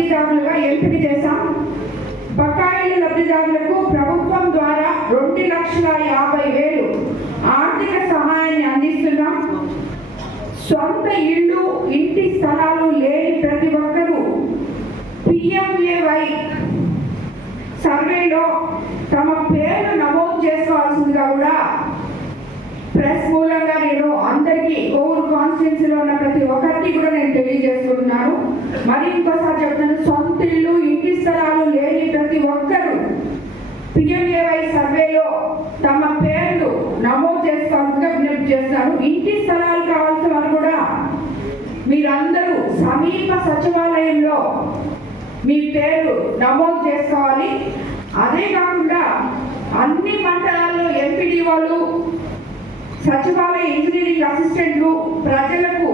లబ్ధిదారులుగా ఎంపిక చేశాం. బకాయిల లబ్ధిదారులకు ప్రభుత్వం ద్వారా 2,50,000 ఆర్థిక సహాయాన్ని అందిస్తున్నాం. సొంత ఇళ్ళు, ఇంటి స్థలాలు లేని ప్రతి ఒక్కరూ PMAY సర్వేలో తమ పేరు నమోదు చేసుకోవాల్సిందిగా కూడా ప్రెస్ మూలంగా నేను అందరికీ కోవూరు కాన్స్టిట్యున్సీలో ఉన్న ప్రతి ఒక్కరికి కూడా నేను తెలియజేసుకుంటున్నాను. మరి ఇంకోసారి చెప్తున్నాను, సొంత ఇల్లు, ఇంటి స్థలాలు లేని ప్రతి ఒక్కరూ PMAY సర్వేలో తమ పేర్లు నమోదు చేసుకోవాల్సిందిగా విజ్ఞప్తి చేస్తున్నాను. ఇంటి స్థలాలు కావాల్సిన వారు కూడా మీరందరూ సమీప సచివాలయంలో మీ పేరు నమోదు చేసుకోవాలి. అదే కాకుండా అన్ని మండలాల్లో ఎంపీడీఓలు, సచివాలయ ఇంజనీరింగ్ అసిస్టెంట్లు ప్రజలకు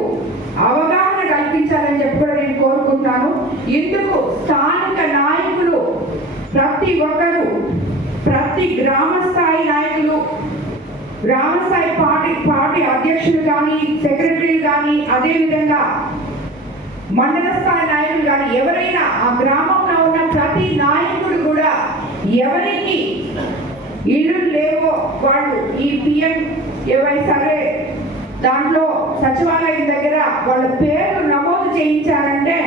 అవగాహన కల్పించాలని చెప్పి కూడా నేను కోరుకుంటున్నాను. ఇందుకు స్థానిక నాయకులు ప్రతి ఒక్కరూ, ప్రతి గ్రామ స్థాయి నాయకులు, గ్రామ స్థాయి పార్టీ అధ్యక్షులు కానీ, సెక్రటరీలు కానీ, అదేవిధంగా మండల స్థాయి నాయకులు కానీ ఎవరైనా ఆ గ్రామంలో ఉన్న ప్రతి నాయకుడు కూడా ఎవరికి ఇల్లు లేవో వాళ్ళు ఈ PMAY సర్వే దాంట్లో సచివాలయం దగ్గర వాళ్ళ పేరు నమోదు చేయించారంటే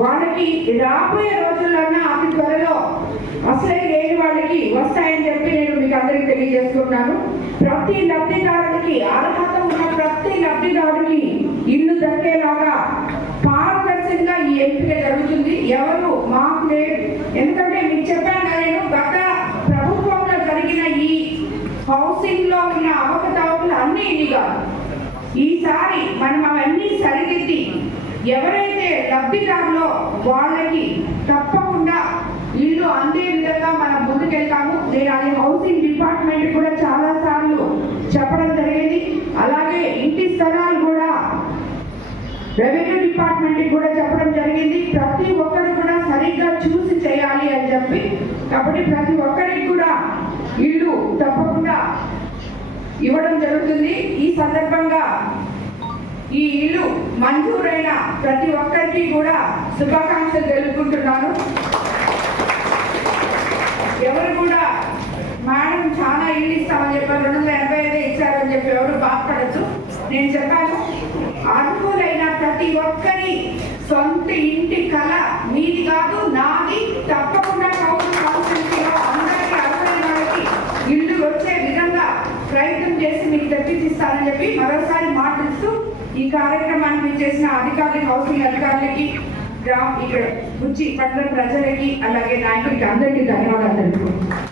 వాళ్ళకి రాబోయే రోజుల్లోనే అతి త్వరలో అసలే లేని వాళ్ళకి వస్తాయని చెప్పి నేను మీకు అందరికి తెలియజేస్తున్నాను. ప్రతి లబ్ధిదారుడికి, అర్హత ఉన్న ప్రతి లబ్ధిదారుడికి ఇల్లు దక్కేలాగా పారదర్శకంగా ఈ ఎంపిక జరుగుతుంది. ఎవరు మాకు లేదు, ఎందుకంటే మీకు చెప్పాను నేను గత ప్రభుత్వంలో జరిగిన ఈ హౌసింగ్ లో ఉన్న అవకతవకలు అన్నీ ఇన్ని కాదు. ఈసారి మనం అవన్నీ సరిదిద్ది ఎవరైతే లబ్ధిదారులో వాళ్ళకి తప్పకుండా ఇల్లు అందే విధంగా మనం ముందుకెళ్తాము. నేను అది హౌసింగ్ డిపార్ట్మెంట్ కూడా చాలా సార్లు చెప్పడం జరిగింది. అలాగే ఇంటి స్థలాలు కూడా రెవెన్యూ డిపార్ట్మెంట్ కూడా చెప్పడం జరిగింది. ప్రతి ఒక్కరు కూడా సరిగ్గా చూసి చేయాలి అని చెప్పి, కాబట్టి ప్రతి ఒక్కరికి కూడా ఇల్లు తప్పకుండా ఇవ్వడం జరుగుతుంది. ఈ సందర్భంగా ఈ ఇల్లు మంజూరైన ప్రతి ఒక్కరికి కూడా శుభాకాంక్షలు తెలుపుకుంటున్నాను. ఎవరు కూడా మేడం చాలా ఇల్లు ఇస్తామని చెప్పారు, 285 ఇచ్చారని చెప్పి ఎవరు బాధపడద్దు. నేను చెప్పాను, అర్హులైన ప్రతి ఒక్కరి సొంత ఇంటి కళ మీది కాదు, నాది. తప్పకుండా కోవూరు కాన్స్టిట్యున్సీలో అందరికీ అర్హులైన వాళ్ళకి ఇల్లు వచ్చే విధంగా ప్రయత్నం చేసి మీకు తెప్పించిస్తానని చెప్పి మరోసారి మాట్లాడుతూ ఈ కార్యక్రమానికి చేసిన అధికారులకి, హౌసింగ్ అధికారులకి, ఇక్కడ బుచ్చి పట్టణ ప్రజలకి, అలాగే నాయకులకి అందరికీ ధన్యవాదాలు తెలుపుతున్నాను.